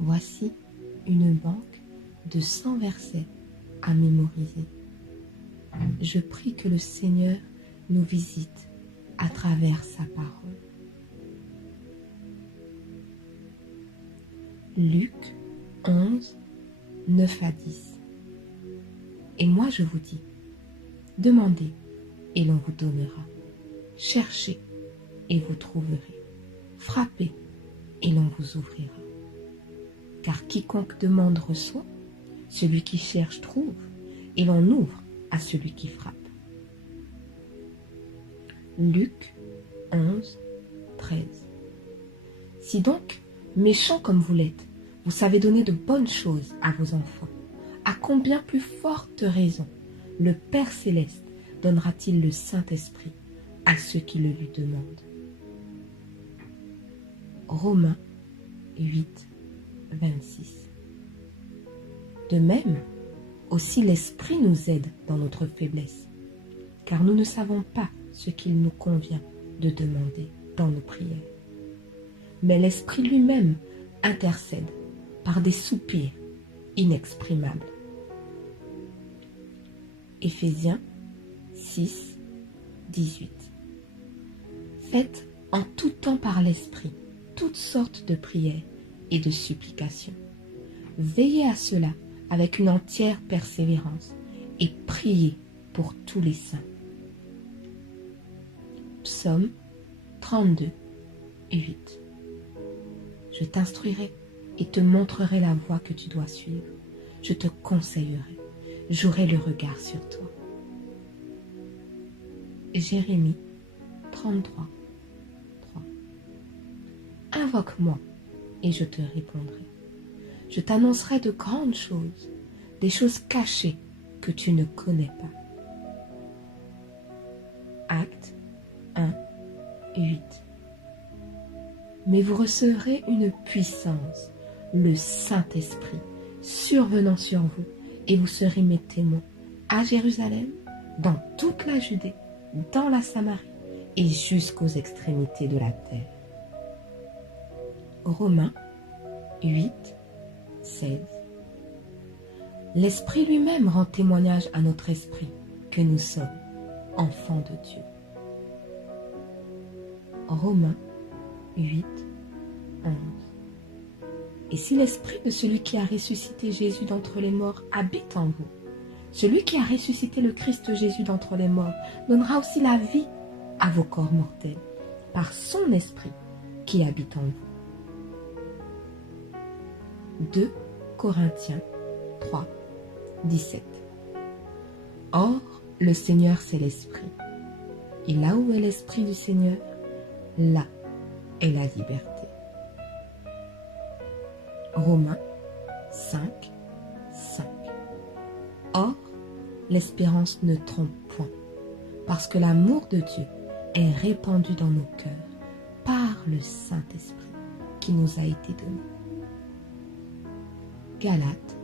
Voici une banque de 100 versets à mémoriser. Je prie que le Seigneur nous visite à travers sa parole. Luc 11, 9 à 10. Et moi je vous dis, demandez et l'on vous donnera. Cherchez et vous trouverez. Frappez et l'on vous ouvrira. Car quiconque demande reçoit, celui qui cherche trouve, et l'on ouvre à celui qui frappe. Luc 11, 13. Si donc, méchants comme vous l'êtes, vous savez donner de bonnes choses à vos enfants, à combien plus forte raison le Père Céleste donnera-t-il le Saint-Esprit à ceux qui le lui demandent. Romains 8, 26. De même, aussi l'Esprit nous aide dans notre faiblesse, car nous ne savons pas ce qu'il nous convient de demander dans nos prières. Mais l'Esprit lui-même intercède par des soupirs inexprimables. Éphésiens 6, 18. Faites en tout temps par l'Esprit toutes sortes de prières et de supplications. Veillez à cela avec une entière persévérance et priez pour tous les saints. Psaume 32, 8. Je t'instruirai et te montrerai la voie que tu dois suivre. Je te conseillerai, j'aurai le regard sur toi. Jérémie 33, 3. Invoque-moi et je te répondrai. Je t'annoncerai de grandes choses, des choses cachées que tu ne connais pas. Actes 1, 8. Mais vous recevrez une puissance, le Saint-Esprit, survenant sur vous, et vous serez mes témoins à Jérusalem, dans toute la Judée, dans la Samarie et jusqu'aux extrémités de la terre. Romains 8, 16. L'Esprit lui-même rend témoignage à notre esprit que nous sommes enfants de Dieu. Romains 8, 11. Et si l'Esprit de celui qui a ressuscité Jésus d'entre les morts habite en vous, celui qui a ressuscité le Christ Jésus d'entre les morts donnera aussi la vie à vos corps mortels par son Esprit qui habite en vous. 2 Corinthiens 3, 17. Or, le Seigneur c'est l'Esprit. Et là où est l'Esprit du Seigneur, là est la liberté. Romains 5, 5. Or, l'espérance ne trompe point, parce que l'amour de Dieu est répandu dans nos cœurs par le Saint-Esprit qui nous a été donné. Galates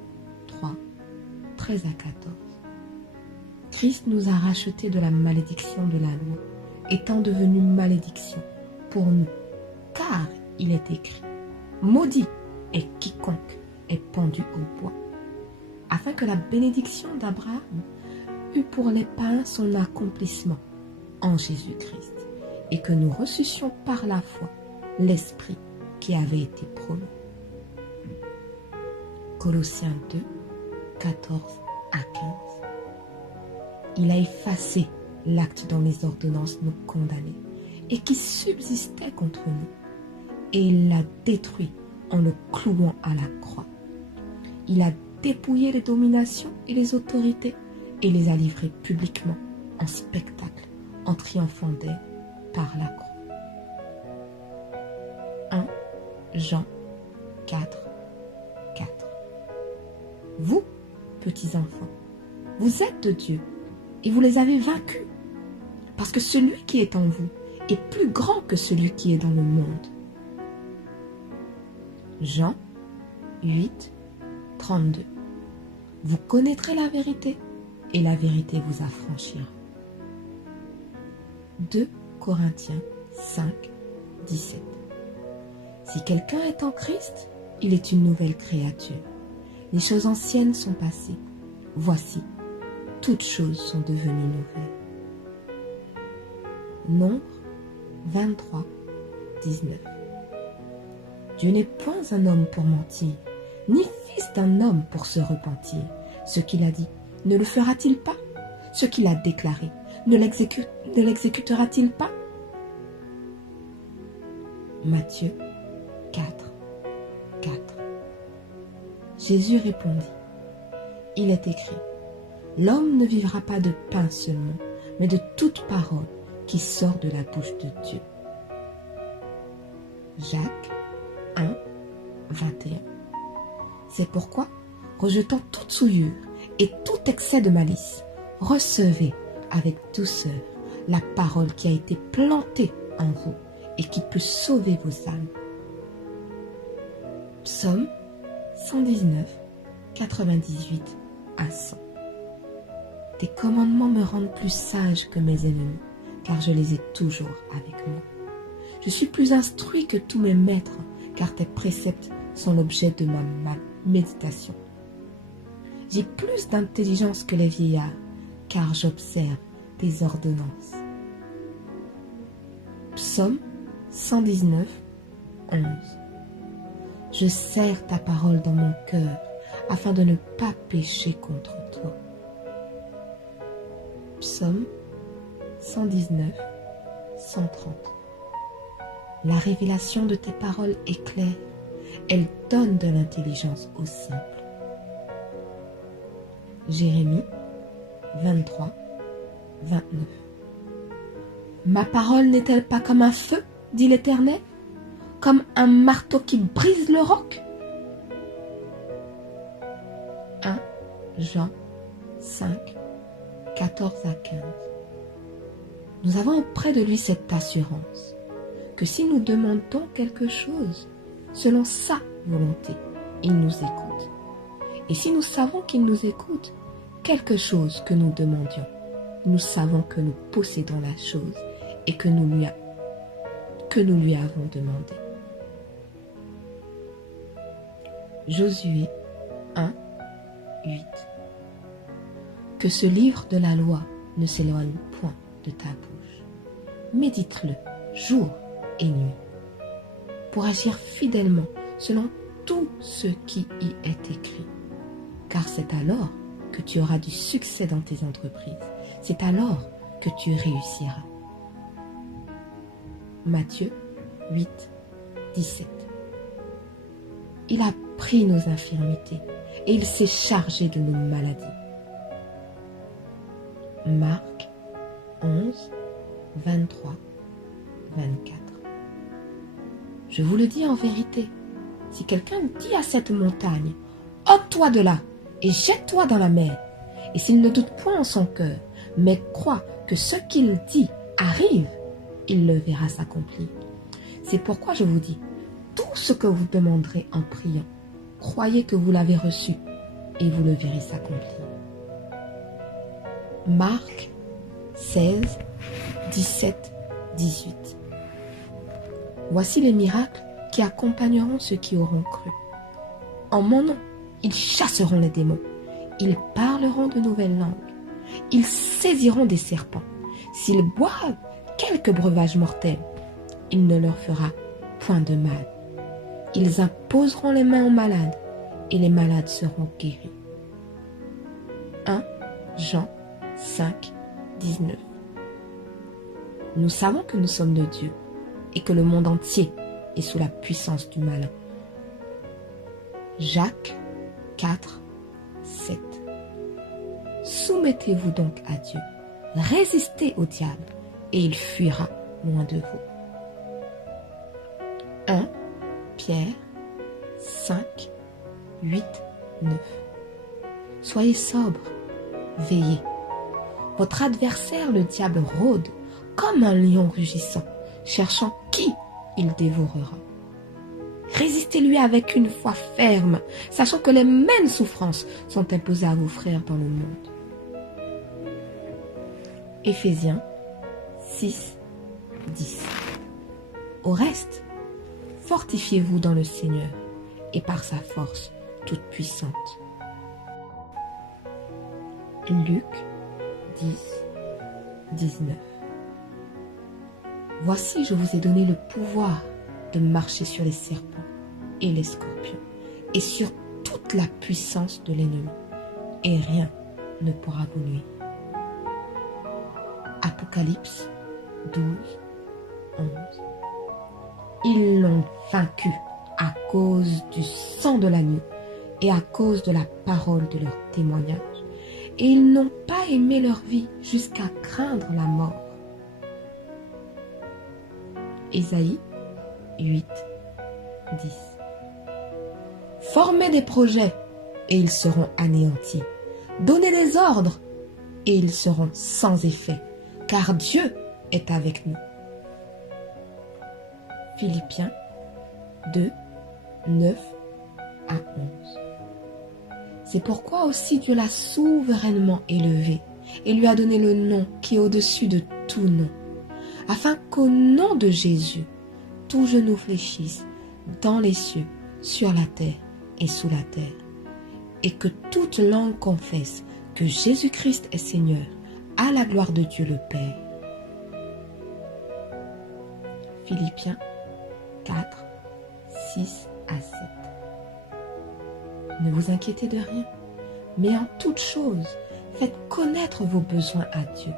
3, 13 à 14. Christ nous a rachetés de la malédiction de la loi, étant devenu malédiction pour nous, car il est écrit, maudit est quiconque est pendu au bois, afin que la bénédiction d'Abraham eût pour les païens son accomplissement en Jésus-Christ, et que nous reçussions par la foi l'Esprit qui avait été promis. Colossiens 2, 14 à 15. Il a effacé l'acte dont les ordonnances nous condamnaient et qui subsistait contre nous, et il l'a détruit en le clouant à la croix. Il a dépouillé les dominations et les autorités et les a livrées publiquement en spectacle, en triomphant d'elles par la croix. 1 Jean 4, 4. Vous, petits enfants, vous êtes de Dieu et vous les avez vaincus, parce que celui qui est en vous est plus grand que celui qui est dans le monde. Jean 8, 32. Vous connaîtrez la vérité et la vérité vous affranchira. 2 Corinthiens 5, 17. Si quelqu'un est en Christ, il est une nouvelle créature. Les choses anciennes sont passées. Voici, toutes choses sont devenues nouvelles. Nombre 23, 19. Dieu n'est point un homme pour mentir, ni fils d'un homme pour se repentir. Ce qu'il a dit, ne le fera-t-il pas? Ce qu'il a déclaré, ne l'exécutera-t-il pas? Matthieu 4, 4. Jésus répondit, il est écrit, l'homme ne vivra pas de pain seulement, mais de toute parole qui sort de la bouche de Dieu. Jacques 1, 21. C'est pourquoi, rejetant toute souillure et tout excès de malice, recevez avec douceur la parole qui a été plantée en vous et qui peut sauver vos âmes. Psaume 119, 98 à 100. Tes commandements me rendent plus sage que mes ennemis, car je les ai toujours avec moi. Je suis plus instruit que tous mes maîtres, car tes préceptes sont l'objet de ma méditation. J'ai plus d'intelligence que les vieillards, car j'observe tes ordonnances. Psaume 119, 11. Je serre ta parole dans mon cœur, afin de ne pas pécher contre toi. Psaume 119, 130. La révélation de tes paroles est claire, elle donne de l'intelligence aux simples. Jérémie 23, 29. Ma parole n'est-elle pas comme un feu, dit l'Éternel, comme un marteau qui brise le roc? 1 Jean 5, 14 à 15. Nous avons auprès de lui cette assurance que si nous demandons quelque chose selon sa volonté, il nous écoute. Et si nous savons qu'il nous écoute, quelque chose que nous demandions, nous savons que nous possédons la chose et que nous lui avons demandé. Josué 1, 8. Que ce livre de la loi ne s'éloigne point de ta bouche. Médite-le jour et nuit, pour agir fidèlement selon tout ce qui y est écrit. Car c'est alors que tu auras du succès dans tes entreprises. C'est alors que tu réussiras. Matthieu 8, 17. Il a pris nos infirmités et il s'est chargé de nos maladies. Marc 11, 23, 24. Je vous le dis en vérité, si quelqu'un dit à cette montagne, ôte-toi de là et jette-toi dans la mer, et s'il ne doute point en son cœur, mais croit que ce qu'il dit arrive, il le verra s'accomplir. C'est pourquoi je vous dis, tout ce que vous demanderez en priant, croyez que vous l'avez reçu, et vous le verrez s'accomplir. Marc 16, 17, 18. Voici les miracles qui accompagneront ceux qui auront cru. En mon nom, ils chasseront les démons. Ils parleront de nouvelles langues. Ils saisiront des serpents. S'ils boivent quelque breuvage mortel, il ne leur fera point de mal. Ils imposeront les mains aux malades et les malades seront guéris. 1 Jean 5, 19. Nous savons que nous sommes de Dieu et que le monde entier est sous la puissance du malin. Jacques 4, 7. Soumettez-vous donc à Dieu, résistez au diable et il fuira loin de vous. 1 Pierre 5, 8, 9. Soyez sobres, veillez. Votre adversaire, le diable, rôde comme un lion rugissant, cherchant qui il dévorera. Résistez-lui avec une foi ferme, sachant que les mêmes souffrances sont imposées à vos frères dans le monde. Éphésiens 6, 10. Au reste, fortifiez-vous dans le Seigneur et par sa force toute puissante. Luc 10, 19. Voici, je vous ai donné le pouvoir de marcher sur les serpents et les scorpions et sur toute la puissance de l'ennemi, et rien ne pourra vous nuire. Apocalypse 12, 11. Ils l'ont vaincu à cause du sang de l'agneau et à cause de la parole de leur témoignage, et ils n'ont pas aimé leur vie jusqu'à craindre la mort. Ésaïe 8, 10. Formez des projets et ils seront anéantis. Donnez des ordres et ils seront sans effet, car Dieu est avec nous. Philippiens 2, 9 à 11. C'est pourquoi aussi Dieu l'a souverainement élevé et lui a donné le nom qui est au-dessus de tout nom, afin qu'au nom de Jésus, tout genou fléchisse dans les cieux, sur la terre et sous la terre, et que toute langue confesse que Jésus-Christ est Seigneur, à la gloire de Dieu le Père. Philippiens 4, 6 à 7. Ne vous inquiétez de rien, mais en toute chose, faites connaître vos besoins à Dieu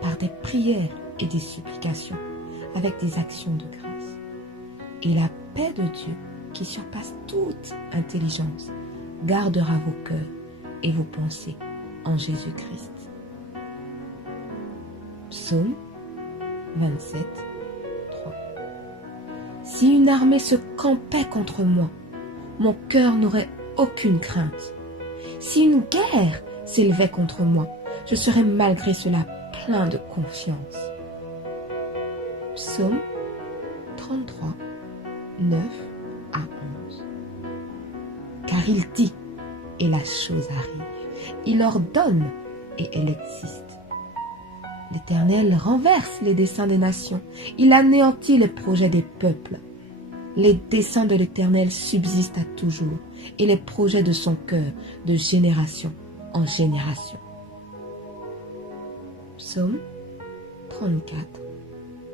par des prières et des supplications, avec des actions de grâce. Et la paix de Dieu, qui surpasse toute intelligence, gardera vos cœurs et vos pensées en Jésus-Christ. Psaume 27, 3. Si une armée se campait contre moi, mon cœur n'aurait aucune crainte. Si une guerre s'élevait contre moi, je serais malgré cela plein de confiance. Psaume 33, 9 à 11. Car il dit, et la chose arrive. Il ordonne, et elle existe. L'Éternel renverse les desseins des nations. Il anéantit les projets des peuples. Les desseins de l'Éternel subsistent à toujours, et les projets de son cœur de génération en génération. Psaume 34,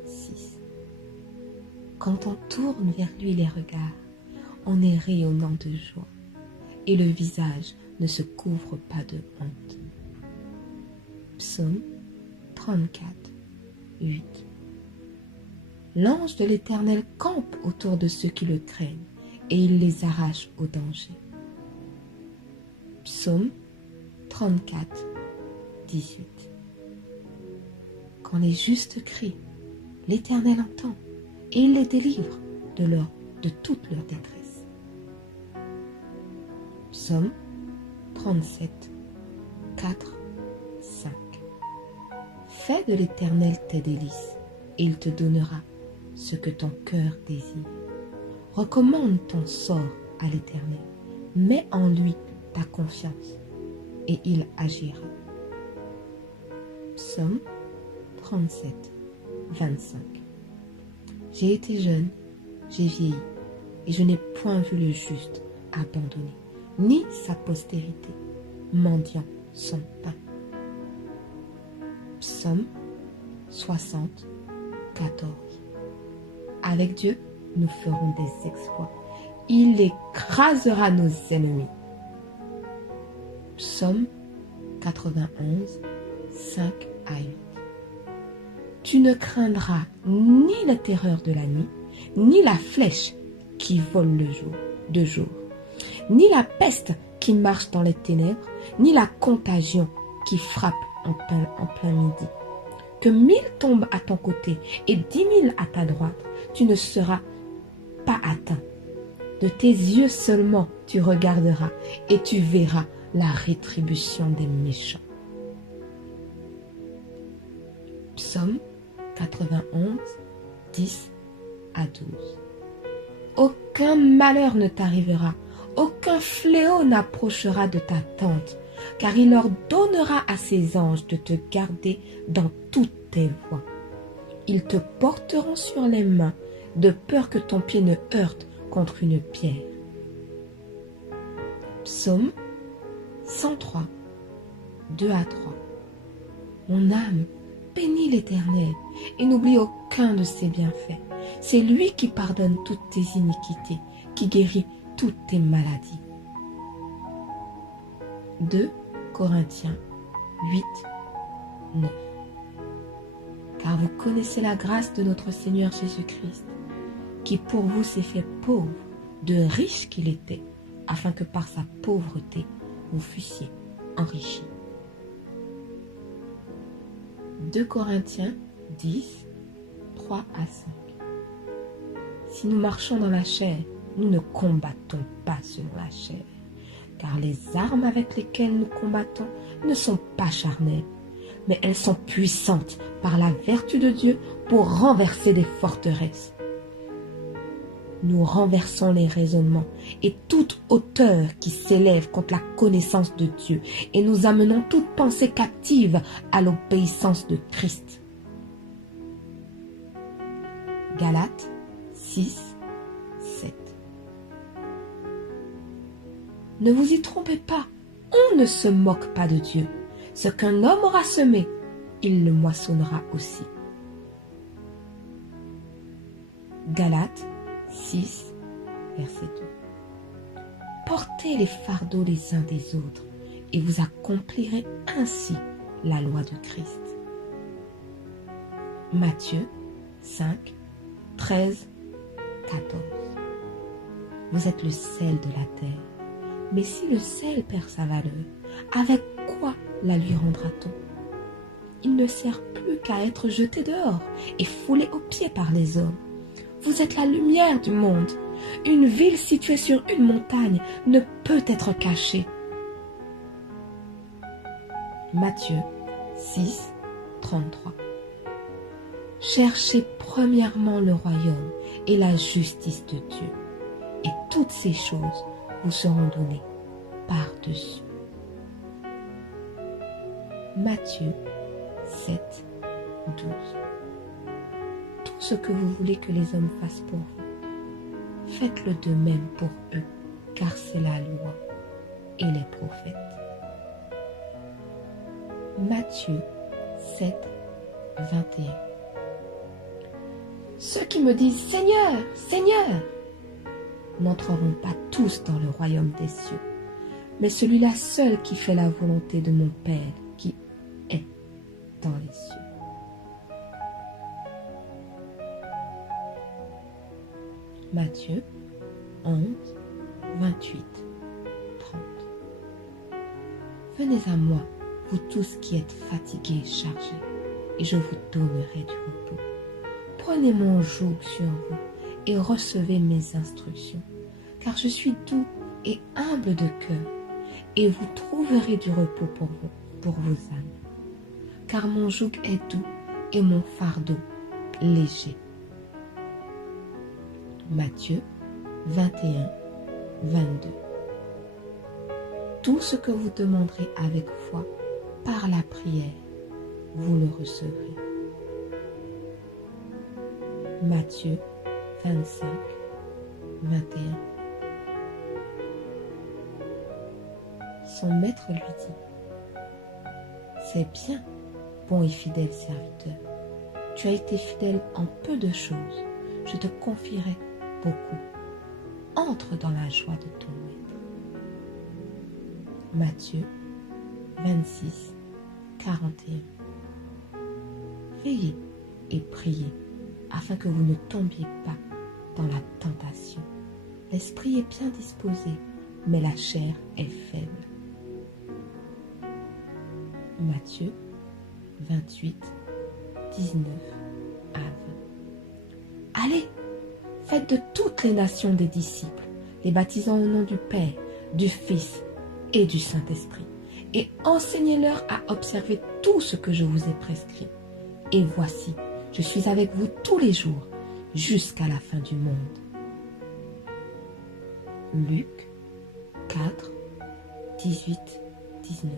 6. Quand on tourne vers lui les regards, on est rayonnant de joie, et le visage ne se couvre pas de honte. Psaume 34, 8. L'ange de l'Éternel campe autour de ceux qui le craignent, et il les arrache au danger. Psaume 34, 18. Quand les justes crient, l'Éternel entend, et il les délivre de toute leur détresse. Psaume 37, 4, 5. Fais de l'Éternel tes délices, et il te donnera ce que ton cœur désire. Recommande ton sort à l'Éternel, mets en lui ta confiance, et il agira. Psaume 37, 25. J'ai été jeune, j'ai vieilli, et je n'ai point vu le juste abandonné, ni sa postérité mendiant son pain. Psaume 60, 14. Avec Dieu, nous ferons des exploits. Il écrasera nos ennemis. Psaume 91, 5 à 8. Tu ne craindras ni la terreur de la nuit, ni la flèche qui vole de jour, ni la peste qui marche dans les ténèbres, ni la contagion qui frappe en plein midi. Que 1000 tombent à ton côté et 10 000 à ta droite, tu ne seras pas atteint. De tes yeux seulement tu regarderas et tu verras la rétribution des méchants. Psaume 91, 10 à 12. Aucun malheur ne t'arrivera, aucun fléau n'approchera de ta tente, car il ordonnera à ses anges de te garder dans toutes tes voies. Ils te porteront sur les mains, de peur que ton pied ne heurte contre une pierre. Psaume 103, 2 à 3. Mon âme, bénis l'Éternel et n'oublie aucun de ses bienfaits. C'est lui qui pardonne toutes tes iniquités, qui guérit toutes tes maladies. 2 Corinthiens 8, 9. Car vous connaissez la grâce de notre Seigneur Jésus-Christ, qui pour vous s'est fait pauvre, de riche qu'il était, afin que par sa pauvreté, vous fussiez enrichis. 2 Corinthiens 10, 3 à 5. Si nous marchons dans la chair, nous ne combattons pas selon la chair, car les armes avec lesquelles nous combattons ne sont pas charnelles, mais elles sont puissantes par la vertu de Dieu pour renverser des forteresses. Nous renversons les raisonnements et toute hauteur qui s'élève contre la connaissance de Dieu et nous amenons toute pensée captive à l'obéissance de Christ. Galates 6, 7. Ne vous y trompez pas, on ne se moque pas de Dieu. Ce qu'un homme aura semé, il le moissonnera aussi. Galates 6, verset 2. Portez les fardeaux les uns des autres et vous accomplirez ainsi la loi de Christ. Matthieu 5, 13, 14. Vous êtes le sel de la terre, mais si le sel perd sa valeur, avec quoi la lui rendra-t-on? Il ne sert plus qu'à être jeté dehors et foulé aux pieds par les hommes. Vous êtes la lumière du monde. Une ville située sur une montagne ne peut être cachée. Matthieu 6, 33. Cherchez premièrement le royaume et la justice de Dieu, et toutes ces choses vous seront données par-dessus. Matthieu 7, 12. Tout ce que vous voulez que les hommes fassent pour vous, faites-le de même pour eux, car c'est la loi et les prophètes. Matthieu 7, 21. Ceux qui me disent « Seigneur, Seigneur » n'entreront pas tous dans le royaume des cieux, mais celui-là seul qui fait la volonté de mon Père qui est dans les cieux. Matthieu 11, 28, 30. Venez à moi, vous tous qui êtes fatigués et chargés, et je vous donnerai du repos. Prenez mon joug sur vous et recevez mes instructions, car je suis doux et humble de cœur, et vous trouverez du repos pour vos âmes. Car mon joug est doux et mon fardeau léger. Matthieu 21, 22. Tout ce que vous demanderez avec foi par la prière, vous le recevrez. Matthieu 25, 21. Son maître lui dit « C'est bien, bon et fidèle serviteur. Tu as été fidèle en peu de choses, je te confierai beaucoup. Entre dans la joie de ton maître. » Matthieu 26, 41. Veillez et priez afin que vous ne tombiez pas dans la tentation. L'esprit est bien disposé, mais la chair est faible. Matthieu 28, 19 à 20. Allez, faites de toutes les nations des disciples, les baptisant au nom du Père, du Fils et du Saint-Esprit, et enseignez-leur à observer tout ce que je vous ai prescrit. Et voici, je suis avec vous tous les jours, jusqu'à la fin du monde. Luc 4, 18, 19.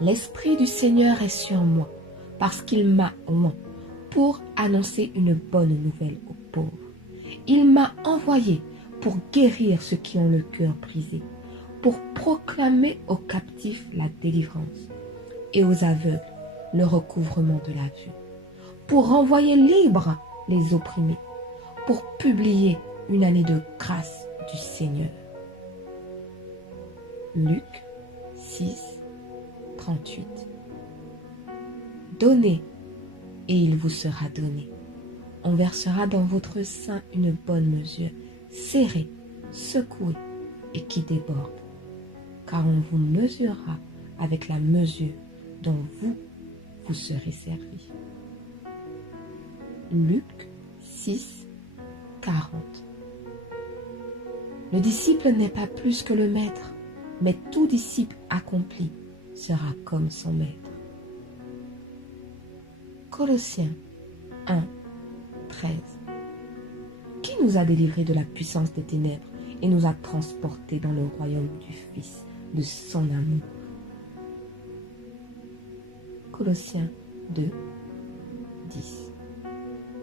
L'Esprit du Seigneur est sur moi, parce qu'il m'a oint pour annoncer une bonne nouvelle aux pauvres. Il m'a envoyé pour guérir ceux qui ont le cœur brisé, pour proclamer aux captifs la délivrance et aux aveugles le recouvrement de la vue, pour renvoyer libres les opprimés, pour publier une année de grâce du Seigneur. Luc 6, 38. Donnez, et il vous sera donné. On versera dans votre sein une bonne mesure, serrée, secouée et qui déborde, car on vous mesurera avec la mesure dont vous serez servi. Luc 6, 40. Le disciple n'est pas plus que le maître, mais tout disciple accompli sera comme son maître. Colossiens 1, 13. Qui nous a délivrés de la puissance des ténèbres et nous a transportés dans le royaume du Fils de son amour. Colossiens 2, 10.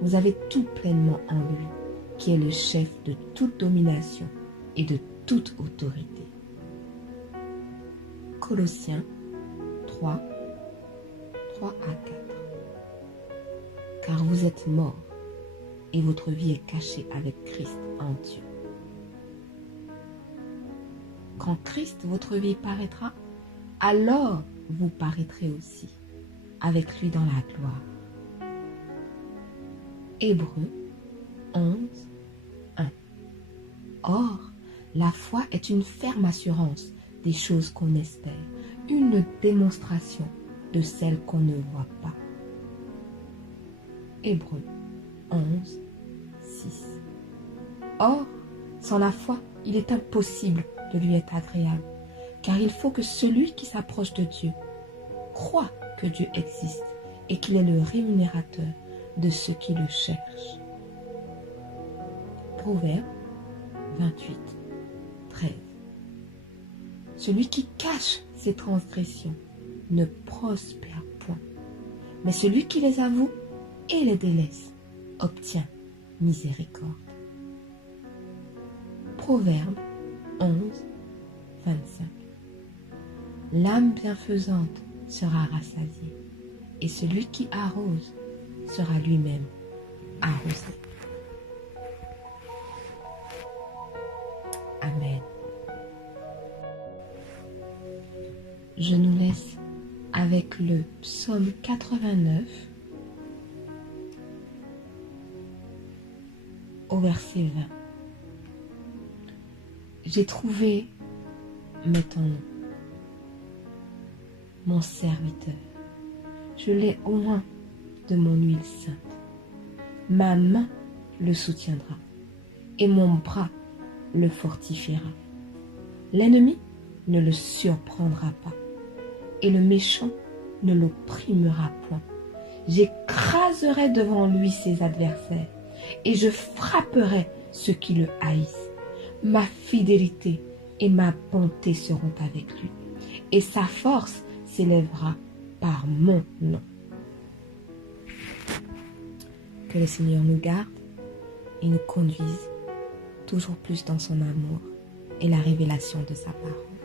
Vous avez tout pleinement en lui, qui est le chef de toute domination et de toute autorité. Colossiens 3, 3 à 4. Car vous êtes morts et votre vie est cachée avec Christ en Dieu. Quand Christ, votre vie, paraîtra, alors vous paraîtrez aussi avec lui dans la gloire. Hébreux 11, 1. Or, la foi est une ferme assurance des choses qu'on espère, une démonstration de celles qu'on ne voit pas. Hébreux 11, 6. Or, sans la foi, il est impossible de lui être agréable, car il faut que celui qui s'approche de Dieu croit que Dieu existe et qu'il est le rémunérateur de ceux qui le cherchent. Proverbe 28, 13. Celui qui cache ses transgressions ne prospère point, mais celui qui les avoue et les délaisse obtient miséricorde. Proverbe 11, 25. L'âme bienfaisante sera rassasiée, et celui qui arrose sera lui-même arrosé. Amen. Je nous laisse avec le psaume 89 au verset 20. J'ai trouvé, mettons, mon serviteur. Je l'ai oint de mon huile sainte. Ma main le soutiendra et mon bras le fortifiera. L'ennemi ne le surprendra pas et le méchant ne l'opprimera point. J'écraserai devant lui ses adversaires et je frapperai ceux qui le haïssent. Ma fidélité et ma bonté seront avec lui et sa force s'élèvera par mon nom. Que le Seigneur nous garde et nous conduise toujours plus dans son amour et la révélation de sa parole.